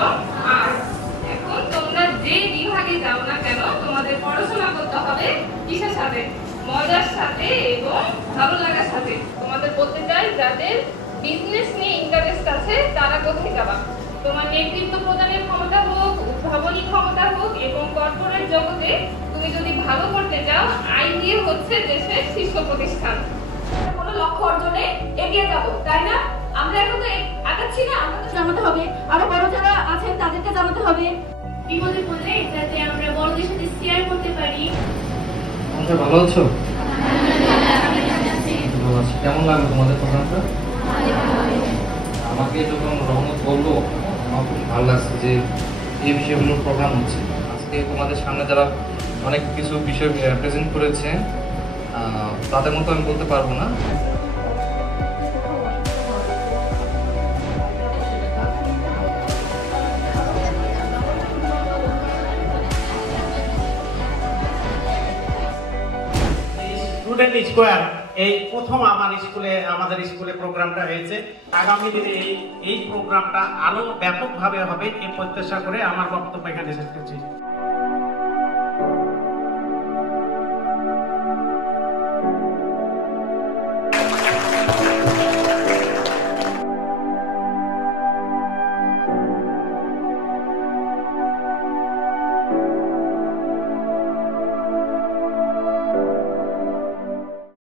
এবং আর্টস। এখন তোমরা যে বিভাগে যাও না কেন তোমাদের পড়াশোনা করতে হবে কিসের সাথে? মজার সাথে এবং ভালো লাগার সাথে। তোমাদের বলতে চাই যাদের বিজনেস নিয়ে ইন্টারেস্ট আছে তারা কোথায় যাবা? তোমার নেতৃত্ব প্রদানের ক্ষমতা হোক, উদ্ভাবনী ক্ষমতা হোক এবং কর্পোরেট জগতে তুমি যদি ভালো করতে চাও, আইডিএ হচ্ছে দেশের শীর্ষ প্রতিষ্ঠান। কোনো লক্ষ্য অর্জনে এগিয়ে যাব, তাই না? আমরা এখন তো আগাচ্ছি না, আমরা তো জানাতে হবে, আরো বড় যারা আছেন তাদেরকে জানাতে হবে। বিপদে পড়লে যাতে আমরা বড়দের সাথে শেয়ার করতে পারি। তোমরা ভালো আছো? ভালো আছি। কেমন লাগলো তোমাদের প্রোগ্রামটা? আমাকে যখন রহমত বললো আমার খুব ভালো লাগছে যে এই বিষয়গুলোর প্রোগ্রাম হচ্ছে। আজকে তোমাদের সামনে যারা অনেক কিছু বিষয় প্রেজেন্ট করেছে তাদের মতো আমি বলতে পারবো না। স্টুডেন্ট স্কোয়ার এই প্রথম আমাদের স্কুলে প্রোগ্রামটা হয়েছে। আগামী দিনে এই প্রোগ্রামটা আরো ব্যাপকভাবে হবে এই প্রত্যাশা করে আমার বক্তব্য এখানে শেষ করছি।